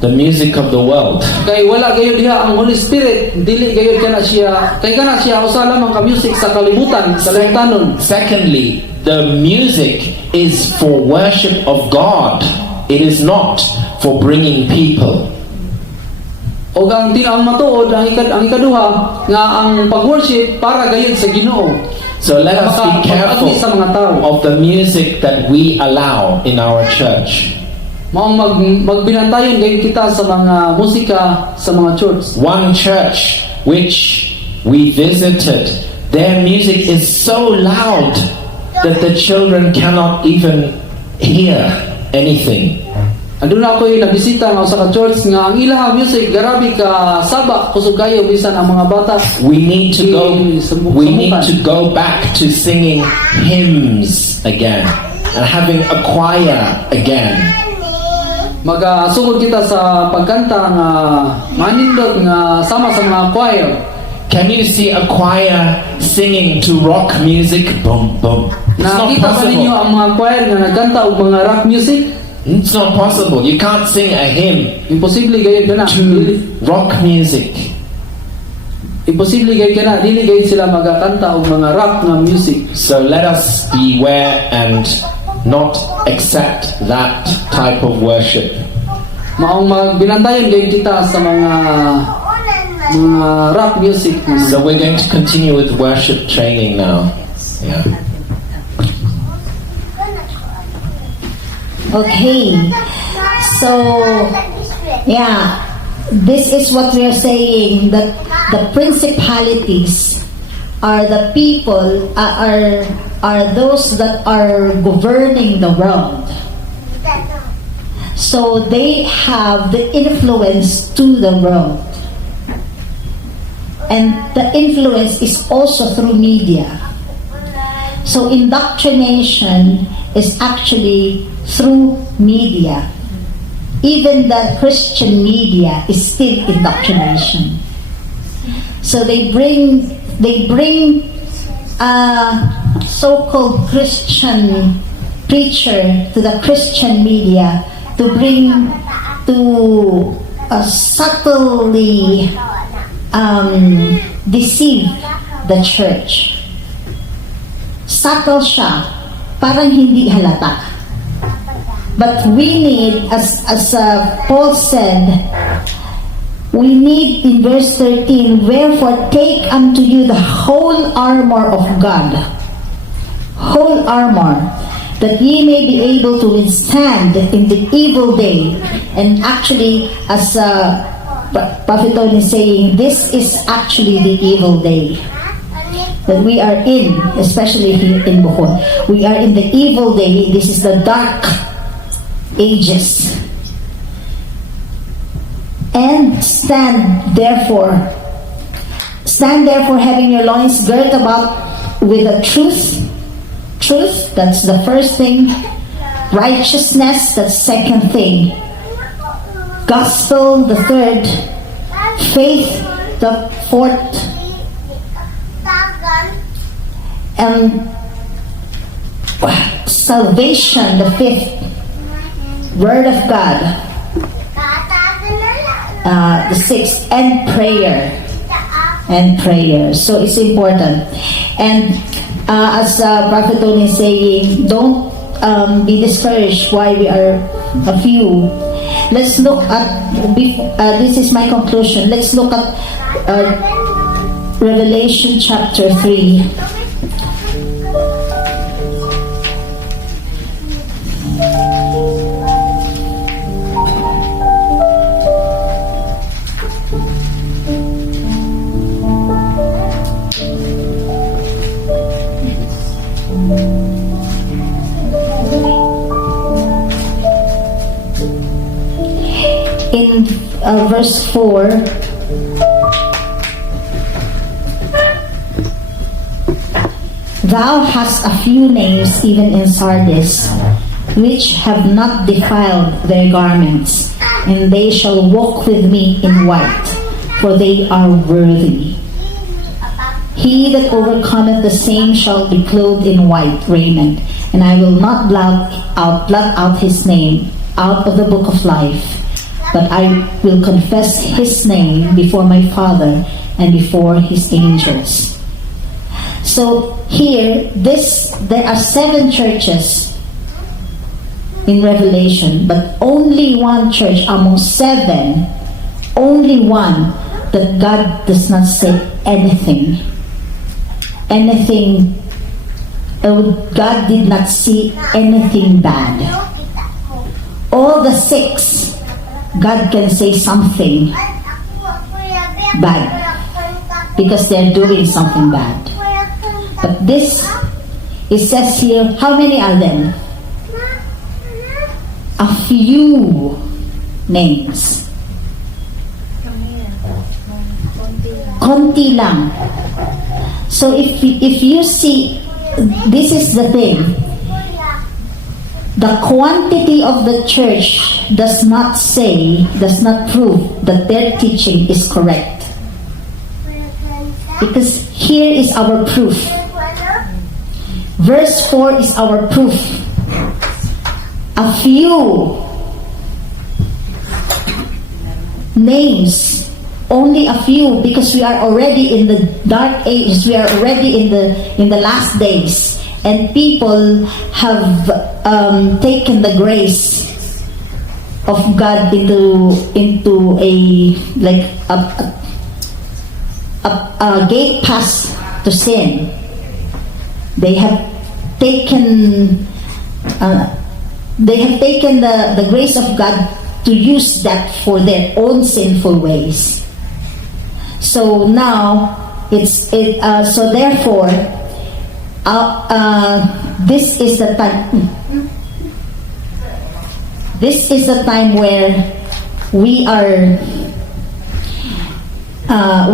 the music of the world. Kay wala gayon diha ang Holy Spirit, dili gayon kana siya. Kay kana siya usa lamang ka music sa kalibutan, kalibutanon. Secondly, the music is for worship of God. It is not for bringing people. O ang matuod ang ikaduha nga ang pag-worship para gayon sa Ginoo. So let us be careful sa mga tao. of the music that we allow in our church. Maong magbinantayon gayon kita sa mga musika sa mga church. One church which we visited, their music is so loud that the children cannot even hear anything. Aduna ako'y nabisita nga sa ka-church nga ang ilang music garabi ka saba kusog kayo bisan ang mga bata. We need to go back to singing hymns again and having a choir again. Magasugod kita sa pagkanta nga manindot nga sama sa mga choir. Can you see a choir singing to rock music? Boom, boom. It's not Nakita ba ninyo possible. ang mga choir nga nagkanta og mga rock music? It's not possible. You can't sing a hymn Imposible gayud kana. to rock music. Imposible gayud kana. Dili gayud sila magakanta og mga rock nga music. So let us beware and not accept that type of worship. Maong magbinantayon gayud kita sa mga rock music. So we're going to continue with worship training now. Yeah. Okay. So, yeah, this is what we are saying, that the principalities are the people, are those that are governing the world. So they have the influence to the world. And the influence is also through media. So indoctrination is actually through media. Even the Christian media is still indoctrination. So they bring a so-called Christian preacher to the Christian media to subtly deceive the church. Subtle siya, parang hindi halata. But we need, as Paul said, we need in verse 13, wherefore take unto you the whole armor of God, whole armor, that ye may be able to withstand in the evil day. And actually, as Prophet Tony is saying, this is actually the evil day that we are in, especially here in Bohol. We are in the evil day. This is the dark ages. And stand therefore having your loins girt about with the truth, that's the first thing. Righteousness, that's second thing. Gospel, the third. Faith, the fourth. And salvation, the fifth. Word of God, the sixth, and prayer. So it's important. And as Prophet Tony is saying, don't be discouraged why we are a few. Let's look at, this is my conclusion, let's look at Revelation chapter 3. In verse 4, thou hast a few names even in Sardis, which have not defiled their garments, and they shall walk with me in white, for they are worthy. He that overcometh the same shall be clothed in white raiment, and I will not blot out his name out of the book of life, but I will confess his name before my Father and before his angels. So here, there are 7 churches in Revelation, but only one church among 7, only one that God does not say anything. God did not see anything bad. All the 6, God can say something bad because they're doing something bad. But this, it says here, how many are them? a few names. Konti lang. So if you see, this is the thing. The quantity of the church does not prove that their teaching is correct. Because here is our proof. Verse 4 is our proof. A few names, only a few, because we are already in the dark ages, we are already in the last days. And people have taken the grace of God into a gate pass to sin. They have taken the grace of God to use that for their own sinful ways. So now so therefore. This is the time. This is the time where we are.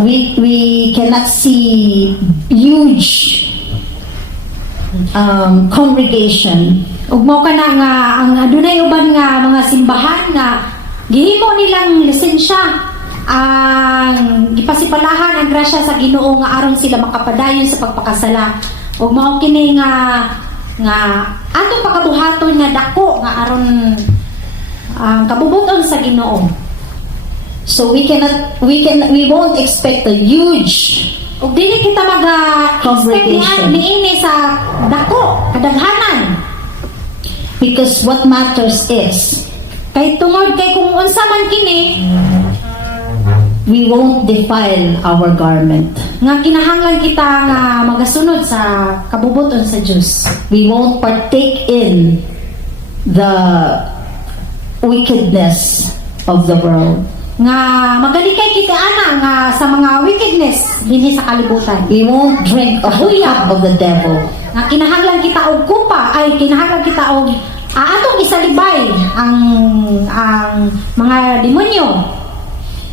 We cannot see huge congregation. Ug mao kana nga ang adunay uban nga mga simbahan nga gihimo nilang lisensya ang gipasipalahan ang grasya sa Ginoo nga aron sila makapadayon sa pagpakasala. Ug mao kini nga atong pakabuhaton nga dako nga aron ang kabubuton sa Ginoo. So we won't expect a huge Ug dili kita Congregation. niini sa dako kadaghanan. because what matters is Kay tungod kay kung unsa man kini we won't defile our garment. nga kinahanglan kita nga magasunod sa kabubuton sa Dios. We won't partake in the wickedness of the world. Nga magalikay kita ana nga sa mga wickedness dinhi sa kalibutan. We won't drink of the cup of the devil. Nga kinahanglan kita og kupa ay kinahanglan kita og atong isalibay ang mga demonyo.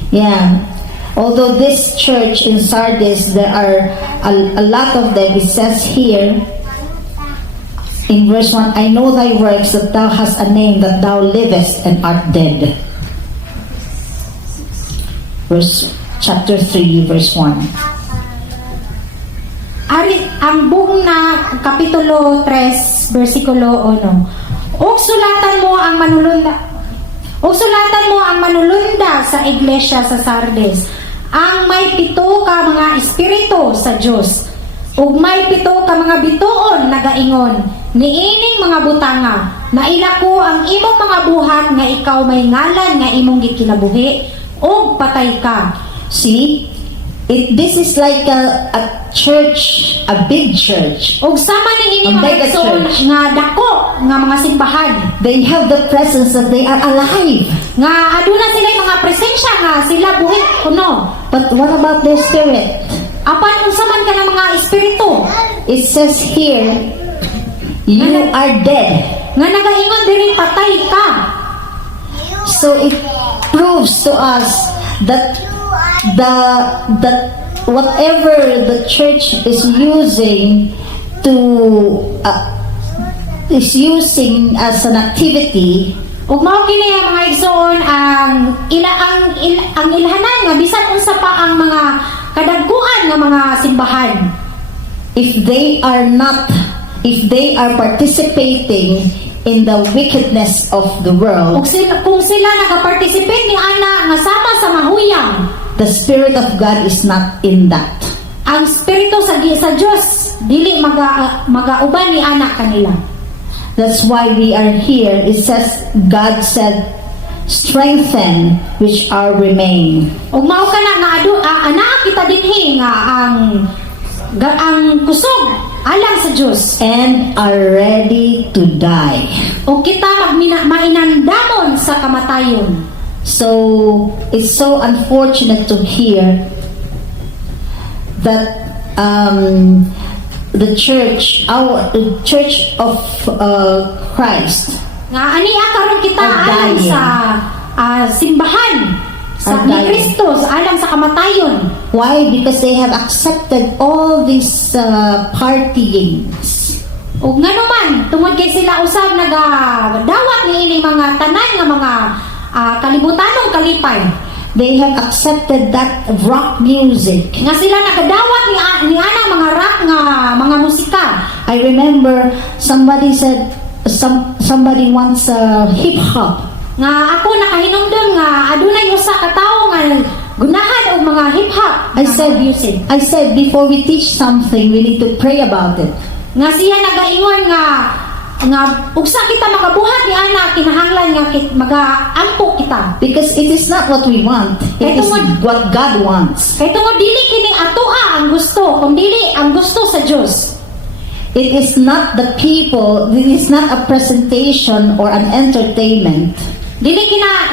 Yeah. Although this church in Sardis, there are a lot of them, it says here in verse 1, I know thy works, that thou hast a name, that thou livest and art dead. Chapter 3, verse 1. Ari ang buong na kapitulo 3 bersikulo 1. Og sulatan mo ang manulunda sa iglesia sa Sardes. Ang may 7 ka mga espiritu sa Dios. Ug may 7 ka mga bituon nagaingon. Niining mga butanga, nailako ang imong mga buhat nga ikaw may ngalan nga imong gikinabuhi ug patay ka. See, this is like a church, a big church. Ug sama ni ini A mga mega igsoon church. nga dako nga mga simbahan. They have the presence that they are alive. Nga aduna sila mga presensya nga sila buhi kuno. But what about their spirit? Apan unsa man ka ng mga espiritu It says here, you are dead. nga nagaingon diri patay ka. So it proves to us that whatever the church is using as an activity, Ug mao kini ang mga igsoon ang ilhanan nga bisan unsa pa ang mga kadagkuan nga mga simbahan. if they are participating in the wickedness of the world, Kung sila nagaparticipate ni ana nga sama sa mahuyang, the Spirit of God is not in that. ang espiritu sa Dios dili magauban ni ana kanila. That's why we are here. It says, God said, strengthen which are remain. Ug mao kana nga anaa kita dinhi nga ang kusog alang sa Dios. And are ready to die. O kita mainandamon sa kamatayon. So it's so unfortunate to hear that the church of Christ, Nga aniya karon kita Ang alang dying. sa simbahan sa Ang ni dying. Kristo alang sa kamatayon. Why? Because they have accepted all these partyings. Ug nga naman tungod kay sila usab nagadawat niini mga tanan nga mga kalibutanong kalipay. They have accepted that rock music. Nga sila nagadawat ni ana mga rock nga mga musika. I remember somebody said, somebody wants hip hop. Nga ako nakahinumdum nga adunay usa ka tawo nga gunahan og mga hip hop. I said before we teach something, we need to pray about it. Nga siya nagaingon nga ugsa kita makabuhat ni ana kinahanglan nga magaampo kita. Because it is not what we want. It is what God wants. Kay tungod dili kini atoa ang gusto, kung dili ang gusto sa Dios. It is not the people, it is not a presentation or an entertainment. Dili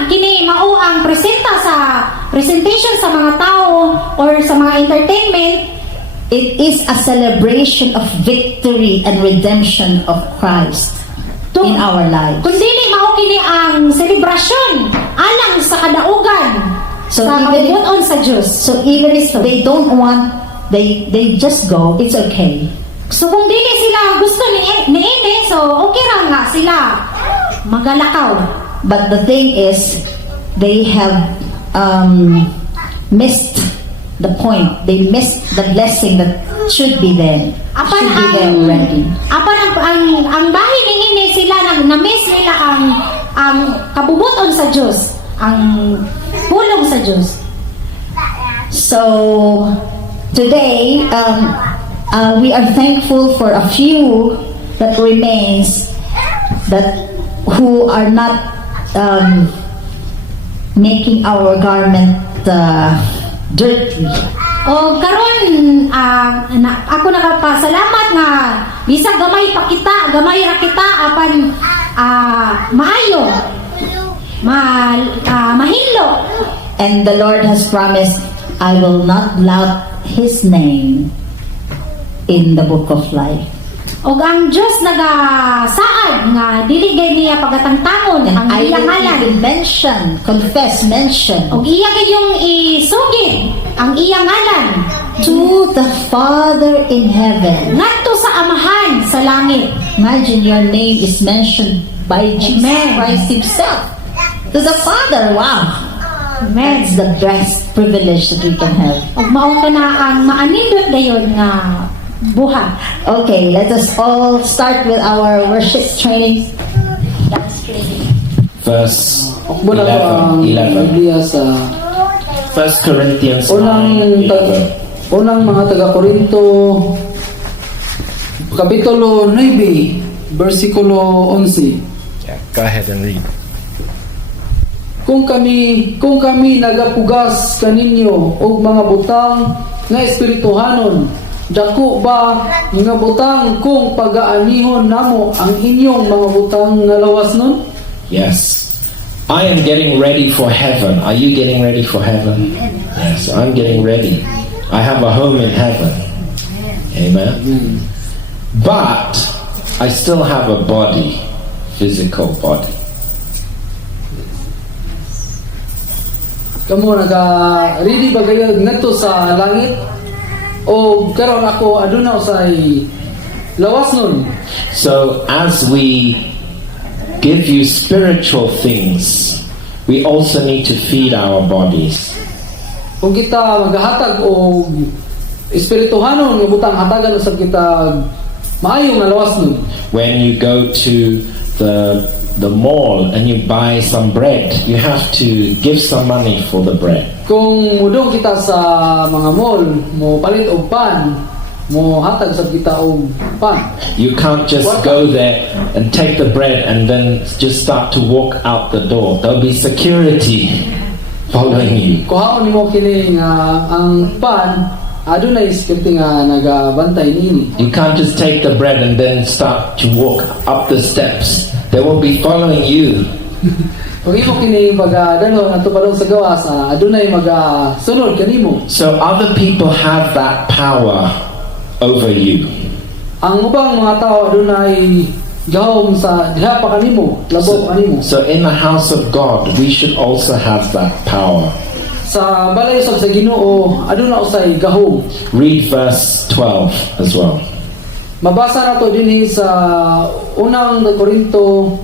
kini mao ang presentation sa mga tao or sa mga entertainment. It is a celebration of victory and redemption of Christ in our lives. Kung dili mao kini ang selebrasyon alang sa kadaugan So sa even if- kabubuton sa Dios. So even if they don't want, they just go, it's okay. So kung dili sila gusto ni so okay ra nga sila magalakaw. But the thing is, they have missed the point. They missed the blessing that should be there. Apan Should be there ang already. ang bahin ni sila na-miss nila ang kabubuton sa Dios, ang pulong sa Dios. So today, we are thankful for a few that remains that who are not making our garment dirty. O karon ako nakapasalamat nga bisag gamay pa kita, gamay ra kita apan maayo. Mahinlo. And the Lord has promised, I will not blot His name in the book of life. Og ang Dios nagasaad nga dili gay niya pagatangtangon ang I iyang will ngalan. even mention Og iya gayong isugid ang iyang ngalan to the Father in heaven. ngadto sa Amahan sa langit. Imagine your name is mentioned by Jesus Amen. Christ Himself. To the Father, wow. Amen. That's the best privilege that we can have. Og mao ka na ang maanindot gayon nga buhat. Okay, let us all start with our worship training. Verse Akbo na ba ang 11. Biblia sa 1 Corinthians unang 9. unang mga taga-Korinto kapitulo 9 bersikulo 11. Yeah, go ahead and read. Kung kami nagapugas kaninyo og mga butang nga espirituhanon, dako ba nga butang kung pagaanihon namo ang inyong mga butang nga lawas nun? Yes. I am getting ready for heaven. Are you getting ready for heaven? Yes, I'm getting ready. I have a home in heaven. Amen. But I still have a body, physical body. Kamo ready ba kayo ngadto sa langit? O karon ako aduna usay lawas nun. So as we give you spiritual things, we also need to feed our bodies. Kung kita maghatag og espirituhanon nga butang hatagan usab kita maayo nga lawas nun. When you go to the mall and you buy some bread, you have to give some money for the bread. Kung mudong kita sa mga mall, mo palit og pan, mo hatag sa kita og pan. You can't just go there and take the bread and then just start to walk out the door. There'll be security following you. Kuhaon nimo kini nga ang pan adunay security nga nagabantay nini. You can't just take the bread and then start to walk up the steps. They will be following you. Kung imo kini pagadalhon adto padong sa gawas, adunay magasunod kanimo. So other people have that power over you. Ang ubang mga tao adunay gahom sa diha pa kanimo, labaw pa kanimo. So in the house of God, we should also have that power. Sa balay usab sa Ginoo aduna usay gahom. Read verse 12 as well. Mabasa nato dinhi sa unang Korinto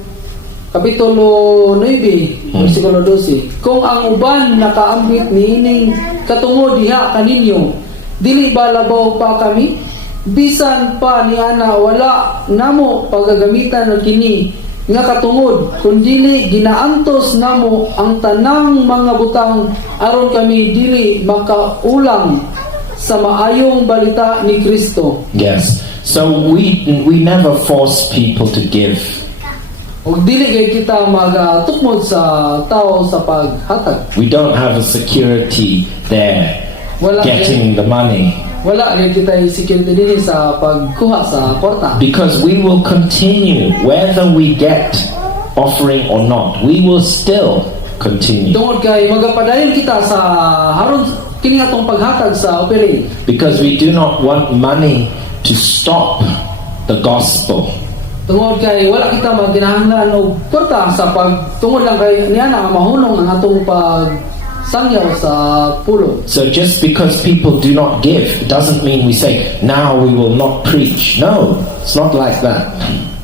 kapitulo 9 bersikulo 12. Kung ang uban nakaambit niining katungod diha kaninyo, dili ba labaw pa kami? Bisan pa ni ana wala namo pagagamitan ng kini nga katungod, kundili ginaantos namo ang tanang mga butang aron kami dili makaulang sa maayong balita ni Kristo. Yes. So we never force people to give. Ug dili gay kita magatukmod sa tao sa paghatag. We don't have a security there Wala getting the money. Wala gay kita security dinhi sa pagkuha sa kwarta. Because we will continue whether we get offering or not. We will still continue. Tungod kay magapadayon kita sa haron kini atong paghatag sa offering. Because we do not want money to stop the gospel. Tungod kay wala kita magkinahanglan og kwarta sa tungod lang kay niya na mahunong ang atong pagsangyaw sa pulo. So just because people do not give, it doesn't mean we say, now we will not preach. No, it's not like that.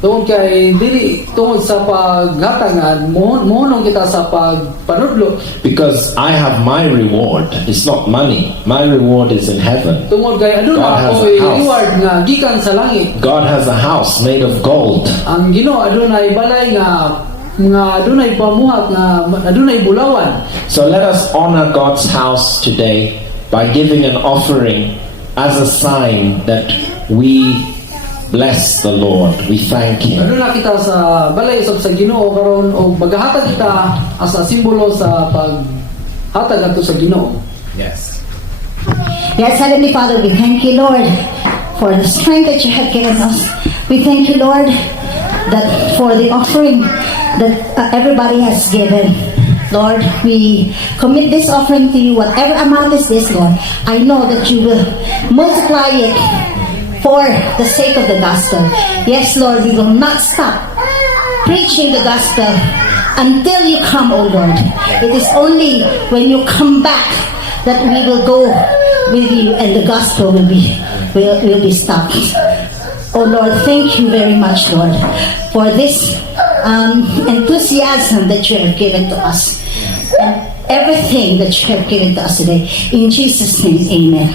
Tungod kay dili tungod sa paghatangan mohunong kita sa pagpanudlo. Because I have my reward. It's not money. My reward is in heaven. Tungod kay God aduna has ako'y a house. reward nga gikan sa langit. God has a house made of gold. Ang Ginoo adunay balay nga adunay pamuhat nga adunay bulawan. So let us honor God's house today by giving an offering as a sign that we bless the Lord. We thank Him. Aduna kita sa balay usab sa Ginoo karon og maghatag kita as a simbolo sa paghatag adto sa Ginoo. Yes. Yes, Heavenly Father, we thank you, Lord, for the strength that you have given us. We thank you, Lord, that for the offering that everybody has given. Lord, we commit this offering to you. Whatever amount is this, Lord, I know that you will multiply it for the sake of the gospel. Yes, Lord, we will not stop preaching the gospel until you come, O Lord. It is only when you come back that we will go with you and the gospel will be stopped. Oh Lord, thank you very much, Lord, for this enthusiasm that you have given to us and everything that you have given to us today. In Jesus' name, amen.